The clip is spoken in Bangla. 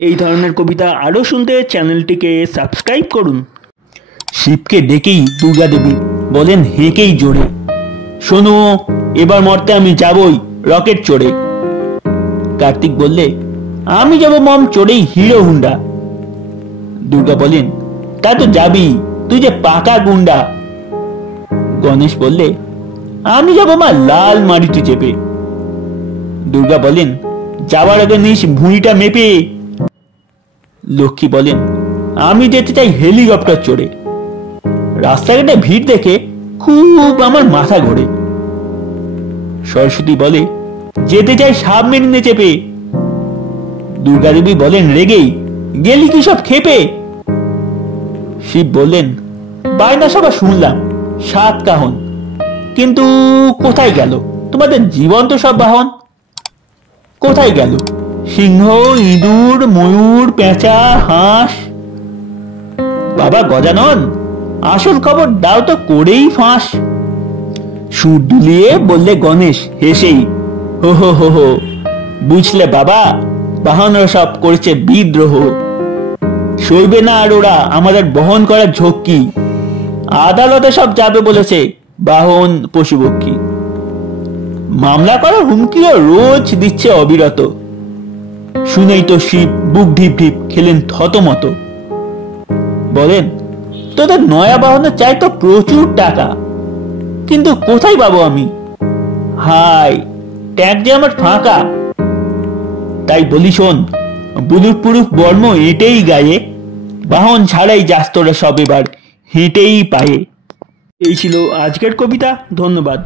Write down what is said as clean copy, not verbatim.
এই ধরনের কবিতা আরও শুনতে চ্যানেলটিকে সাবস্ক্রাইব করুন। শিবকে ডেকেই দুর্গা দেবী বলেন হেঁকেই জোরে, শোনো এবার মরতে আমি যাবই রকেট চড়ে। কার্তিক বললে আমি যাব মম চড়েই হিরো হুন্ডা। দুর্গা বলেন তা তো যাবি, তুই যে পাকা গুন্ডা। গণেশ বললে আমি যাব মা লাল মাটিতে চেপে। দুর্গা বলেন যাওয়ার আগে নিস ভুঁড়িটা মেপে। লক্ষ্মী বলেন আমি যেতে চাই হেলিকপ্টার চড়ে। রাস্তাঘাটে ভিড় দেখে খুব আমার মাথা ঘোরে। সরস্বতী বলে যেতে চাই সাবমেরিনে চেপে। দুর্গা দেবী বলেন রেগেই গেলি কি সব খেপে। শিব বললেন বায়না সবা শুনলাম 7 কাহন, কিন্তু কোথায় গেল তোমাদের জীবন্ত সব বাহন? কোথায় গেল সিংহ, ইঁদুর, ময়ূর, পেঁচা, হাঁস? বাবা গজানন আসল খবর দাও তো করেই ফাঁস। সুর দুলিয়ে বললে গণেশ হেসেই, হো হো হো হো, বুঝলে বাবা বাহনরা সব করেছে বিদ্রোহ। সইবে না আর ওরা আমাদের বহন করার ঝক্কি, আদালতে সব যাবে বলেছে বাহন পশুপক্ষী। মামলা করার হুমকিও রোজ দিচ্ছে অবিরত। শুনেই তো শিব বুক ঢিপ ঢিপ খেলেন থতমত। বলেন তোদের নয়া বাহনে চাই তো প্রচুর টাকা, কিন্তু কোথায় পাবো আমি? হাই ট্যাগ যে আমার ফাঁকা। তাই বলি শোন, বুলুট পুরুষ বর্ম এটেই গায়ে, বাহন ছাড়াই যাস তোরা সব এবার হেঁটেই পায়ে। এই ছিল আজকের কবিতা। ধন্যবাদ।